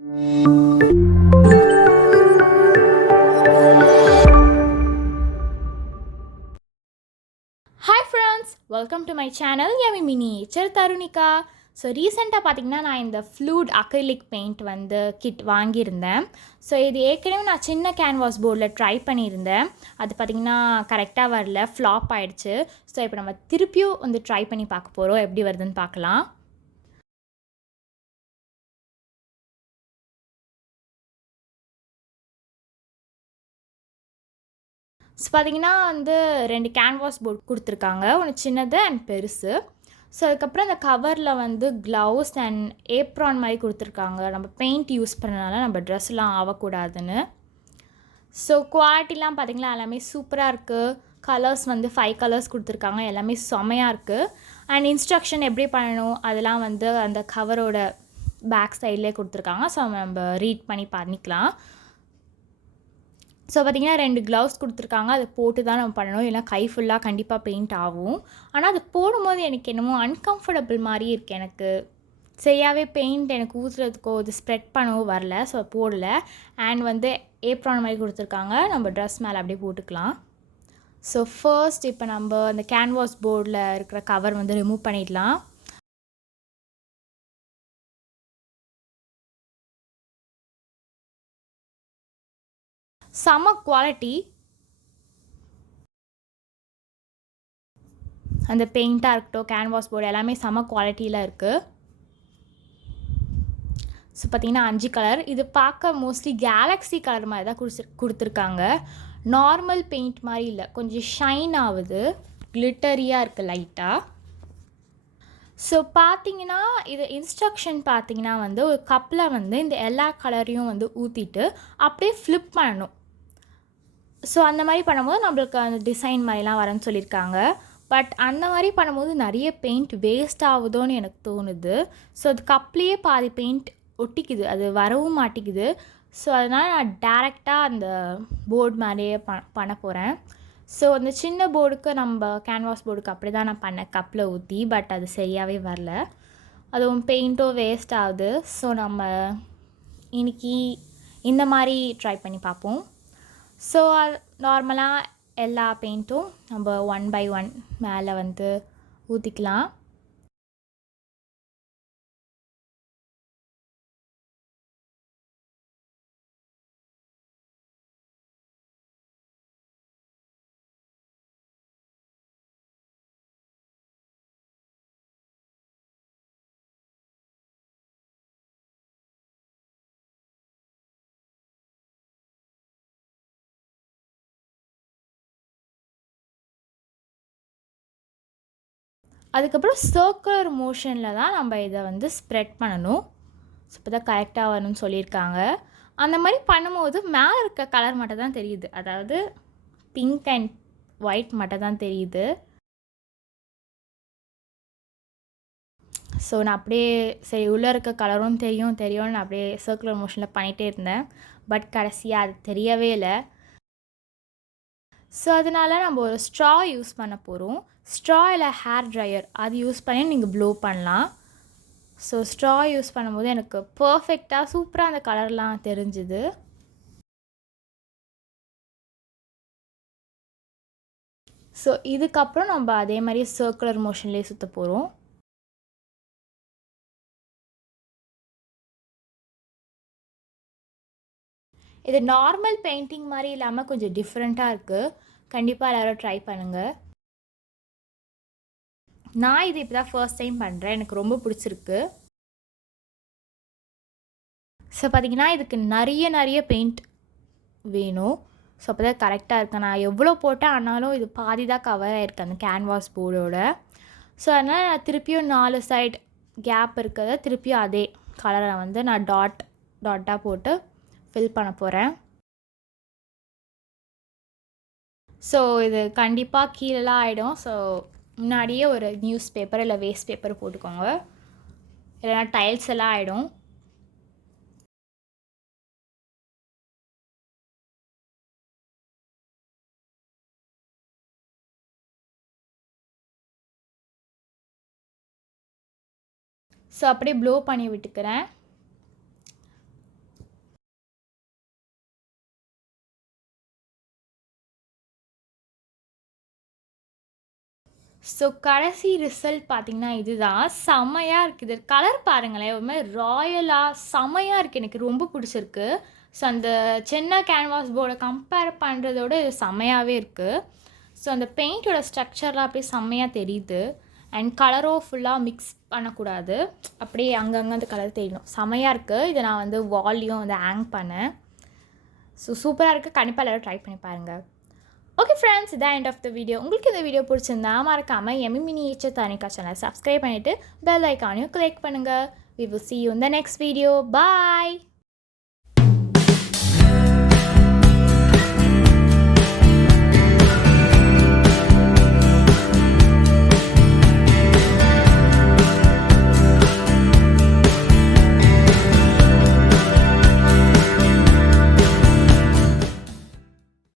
Hi friends, welcome to my channel yummy miniature Tarunika. So ரீசெண்டாக பார்த்தீங்கன்னா நான் இந்த ஃப்ளூட் அக்ரிலிக் பெயிண்ட் வந்து கிட் வாங்கியிருந்தேன். ஸோ இது ஏற்கனவே நான் சின்ன கேன்வாஸ் போர்டில் ட்ரை பண்ணியிருந்தேன். அது பார்த்திங்கன்னா கரெக்டாக வரல, ஃப்ளாப் ஆகிடுச்சு. ஸோ இப்போ நம்ம திருப்பியும் வந்து ட்ரை பண்ணி பார்க்க போகிறோம், எப்படி வருதுன்னு பார்க்கலாம். ஸோ பார்த்திங்கன்னா வந்து 2 கேன்வாஸ் போர்ட் கொடுத்துருக்காங்க, ஒன்று சின்னது அண்ட் பெருசு. ஸோ அதுக்கப்புறம் அந்த கவரில் வந்து க்ளவுஸ் அண்ட் ஏப்ரான் மாதிரி கொடுத்துருக்காங்க, நம்ம பெயிண்ட் யூஸ் பண்ணனால நம்ம ட்ரெஸ்லாம் ஆகக்கூடாதுன்னு. ஸோ குவாலிட்டிலாம் பார்த்திங்கன்னா எல்லாமே சூப்பராக இருக்குது. கலர்ஸ் வந்து 5 கலர்ஸ் கொடுத்துருக்காங்க, எல்லாமே செமையாக இருக்குது. அண்ட் இன்ஸ்ட்ரக்ஷன் எப்படி பண்ணணும் அதெல்லாம் வந்து அந்த கவரோட பேக் சைட்லேயே கொடுத்துருக்காங்க. ஸோ நம்ம ரீட் பண்ணி பண்ணிக்கலாம். ஸோ பார்த்திங்கன்னா 2 க்ளவுஸ் கொடுத்துருக்காங்க, அதை போட்டு தான் நம்ம பண்ணணும், இல்லைனா கை ஃபுல்லாக கண்டிப்பாக பெயிண்ட் ஆகும். ஆனால் அது போடும்போது எனக்கு என்னமோ அன்கம்ஃபர்டபுள் மாதிரி இருக்குது. எனக்கு சரியாகவே பெயிண்ட் எனக்கு ஊற்றுறதுக்கோ இது ஸ்ப்ரெட் பண்ணவோ வரல. ஸோ போடலை. அண்ட் வந்து ஏப்ரான் மாதிரி கொடுத்துருக்காங்க, நம்ம ட்ரெஸ் மேலே அப்படியே போட்டுக்கலாம். ஸோ ஃபர்ஸ்ட் இப்போ நம்ம அந்த கேன்வாஸ் போர்டில் இருக்கிற கவர் வந்து ரிமூவ் பண்ணிடலாம். செம குவாலிட்டி, அந்த பெயிண்ட்டாக இருக்கட்டும், கேன்வாஸ் போர்டு எல்லாமே செம குவாலிட்டியில் இருக்குது. ஸோ பார்த்திங்கன்னா 5 கலர், இது பார்க்க மோஸ்ட்லி கேலக்ஸி கலர் மாதிரி தான் கொடுத்துருக்காங்க. நார்மல் பெயிண்ட் மாதிரி இல்லை, கொஞ்சம் ஷைன் ஆகுது, கிளிட்டரியாக இருக்குது லைட்டாக. ஸோ பார்த்திங்கன்னா இது இன்ஸ்ட்ரக்ஷன் பார்த்திங்கன்னா வந்து ஒரு கப்பில் வந்து இந்த எல்லா கலரையும் வந்து ஊற்றிட்டு அப்படியே ஃப்ளிப் பண்ணணும். ஸோ அந்த மாதிரி பண்ணும்போது நம்மளுக்கு அந்த டிசைன் மாதிரிலாம் வரேன்னு சொல்லியிருக்காங்க. பட் அந்த மாதிரி பண்ணும்போது நிறைய பெயிண்ட் வேஸ்ட் ஆகுதோன்னு எனக்கு தோணுது. ஸோ அது கப்லேயே பாதி பெயிண்ட் ஒட்டிக்குது, அது வரவும் மாட்டிக்குது. ஸோ அதனால் நான் டேரெக்டாக அந்த போர்டு மேலேயே பண்ண போகிறேன். ஸோ அந்த சின்ன போர்டுக்கு நம்ம கேன்வாஸ் போர்டுக்கு அப்படி தான் நான் பண்ணேன், கப்பில் ஊற்றி. பட் அது சரியாகவே வரல, அதுவும் பெயிண்ட்டும் வேஸ்ட் ஆகுது. ஸோ நம்ம இன்றைக்கி இந்த மாதிரி ட்ரை பண்ணி பார்ப்போம். ஸோ நார்மலாக எல்லா பெயிண்ட்டும் நம்ம 1 by 1 மேலே வந்து ஊற்றிக்கலாம். அதுக்கப்புறம் சர்க்குலர் மோஷனில் தான் நம்ம இதை வந்து ஸ்ப்ரெட் பண்ணணும். ஸோ இப்போ தான் கரெக்டாக வரணும்னு சொல்லியிருக்காங்க. அந்த மாதிரி பண்ணும்போது மேலே இருக்க கலர் மட்டும் தான் தெரியுது, அதாவது பிங்க் அண்ட் ஒயிட் மட்டும் தான் தெரியுது. ஸோ நான் அப்படியே சரி உள்ளே இருக்க கலரும் தெரியும்னு நான் அப்படியே சர்க்குலர் மோஷனில் பண்ணிகிட்டே இருந்தேன். பட் கடைசியாக அது தெரியவே இல்லை. ஸோ அதனால் நம்ம ஒரு ஸ்ட்ரா யூஸ் பண்ண போகிறோம். ஸ்ட்ரா இல்லை ஹேர் ட்ரையர் அது யூஸ் பண்ணி நீங்கள் ப்ளோ பண்ணலாம். ஸோ ஸ்ட்ரா யூஸ் பண்ணும்போது எனக்கு பர்ஃபெக்டாக சூப்பராக அந்த கலர்லாம் தெரிஞ்சுது. ஸோ இதுக்கப்புறம் நம்ம அதே மாதிரி சர்க்குலர் மோஷன்லேயே சுற்ற போகிறோம். இது நார்மல் பெயிண்டிங் மாதிரி இல்லாமல் கொஞ்சம் டிஃப்ரெண்ட்டாக இருக்குது. கண்டிப்பாக எல்லோரும் ட்ரை பண்ணுங்கள். நான் இது இப்போ தான் ஃபர்ஸ்ட் டைம் பண்ணுறேன், எனக்கு ரொம்ப பிடிச்சிருக்கு. ஸோ பார்த்திங்கன்னா இதுக்கு நிறைய பெயிண்ட் வேணும். ஸோ அப்போ தான் கரெக்டாக இருக்குது. நான் எவ்வளோ போட்டேன் ஆனாலும் இது பாதி தான் கவர் ஆகிருக்கு அந்த கேன்வாஸ் போர்டோட. ஸோ அதனால் நான் திருப்பியும் 4 சைட் கேப் இருக்கிறத திருப்பியும் அதே கலரை வந்து நான் டாட்டாக போட்டு ஃபில் பண்ண போகிறேன். ஸோ இது கண்டிப்பாக கீழெலாம் ஆகிடும். ஸோ முன்னாடியே ஒரு நியூஸ் பேப்பர் இல்லை வேஸ்ட் பேப்பர் போட்டுக்கோங்க, இல்லைனா டைல்ஸ் எல்லாம் ஆகிடும். ஸோ அப்படியே ப்ளோ பண்ணி விட்டுக்கிறேன். ஸோ கடைசி ரிசல்ட் பார்த்தீங்கன்னா இதுதான். செம்மையாக இருக்குது. கலர் பாருங்களேன், ஒரு மாதிரி ராயலாக செம்மையாக இருக்குது. எனக்கு ரொம்ப பிடிச்சிருக்கு. ஸோ அந்த சின்ன கேன்வாஸ் போர்டை கம்பேர் பண்ணுறதோட இது செம்மையாகவே இருக்குது. ஸோ அந்த பெயிண்டோட ஸ்ட்ரக்சர்லாம் அப்படியே செம்மையாக தெரியுது. அண்ட் கலரும் ஃபுல்லாக மிக்ஸ் பண்ணக்கூடாது, அப்படியே அங்கங்கே அந்த கலர் தெரியணும். செம்மையாக இருக்குது. இதை நான் வந்து வால்லையும் வந்து ஹேங் பண்ணேன். ஸோ சூப்பராக இருக்குது. கண்டிப்பாக எல்லாரும் ட்ரை பண்ணி பாருங்கள். ஓகே ஃப்ரெண்ட்ஸ், இதான் எண்ட் ஆஃப் த வீடியோ. உங்களுக்கு இந்த வீடியோ பிடிச்சிருந்தா மறக்காமல் எம்மி மினியேச்சர் தானிகா சேனலை சப்ஸ்கிரைப் பண்ணிவிட்டு பெல் ஐக்கானையும் கிளிக் பண்ணுங்கள். We will see you in the next video. Bye.